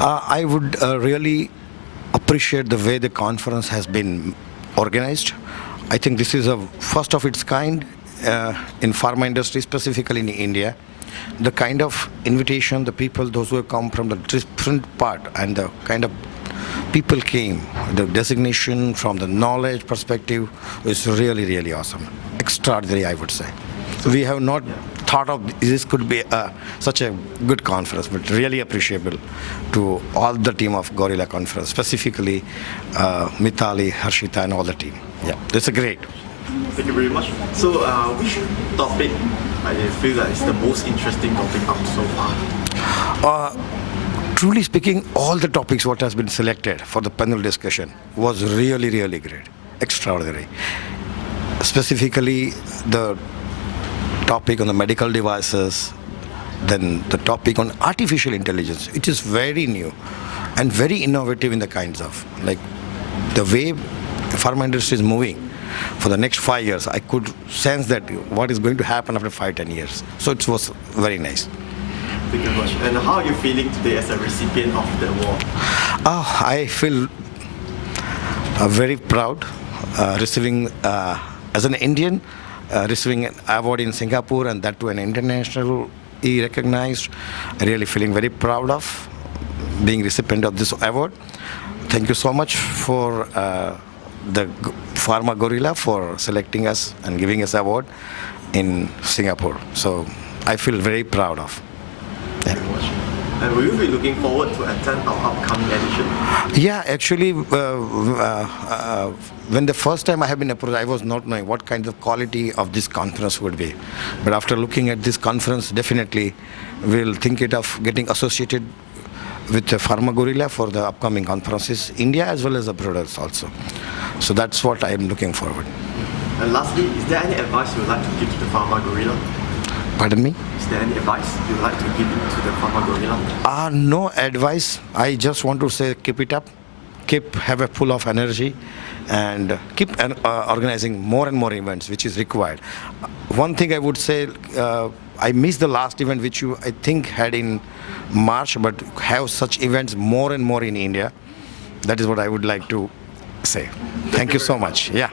I would really appreciate the way the conference has been organized. I think this is a first of its kind in pharma industry, specifically in India. The kind of invitation, the people, those who have come from the different part, and the kind of people came, the designation from the knowledge perspective is really, really awesome. Extraordinary, I would say. We have not thought of this could be such a good conference, but really appreciable to all the team of Gorilla Conference, specifically Mithali, Harshita, and all the team. Yeah, that's a great. Thank you very much. So, which topic I feel that is the most interesting topic up so far? Truly speaking, all the topics what has been selected for the panel discussion was really, really great, extraordinary. Specifically, the topic on the medical devices, then the topic on artificial intelligence. It is very new and very innovative in the kinds of, like the way the pharma industry is moving for the next 5 years. I could sense that what is going to happen after 5-10 years. So it was very nice. Thank you very much. And how are you feeling today as a recipient of the award? I feel very proud receiving, as an Indian, receiving an award in Singapore, and that to an internationally recognized. Really feeling very proud of being recipient of this award. Thank you so much for the Pharma Gorilla for selecting us and giving us award in Singapore. So I feel very proud of. Thank you very much. And will you be looking forward to attend our upcoming edition? Yeah, actually, when the first time I have been approached, I was not knowing what kind of quality of this conference would be. But after looking at this conference, definitely we'll think it of getting associated with the Pharma Gorilla for the upcoming conferences, India as well as abroad also. So that's what I am looking forward. And lastly, is there any advice you would like to give to the Pharma Gorilla? Pardon me? Is there any advice you would like to give to the Pharma Gorilla? No advice. I just want to say keep it up. Have a full of energy, and keep organizing more and more events, which is required. One thing I would say, I missed the last event which you, I think, had in March, but have such events more and more in India. That is what I would like to say. Thank you so much. Yeah.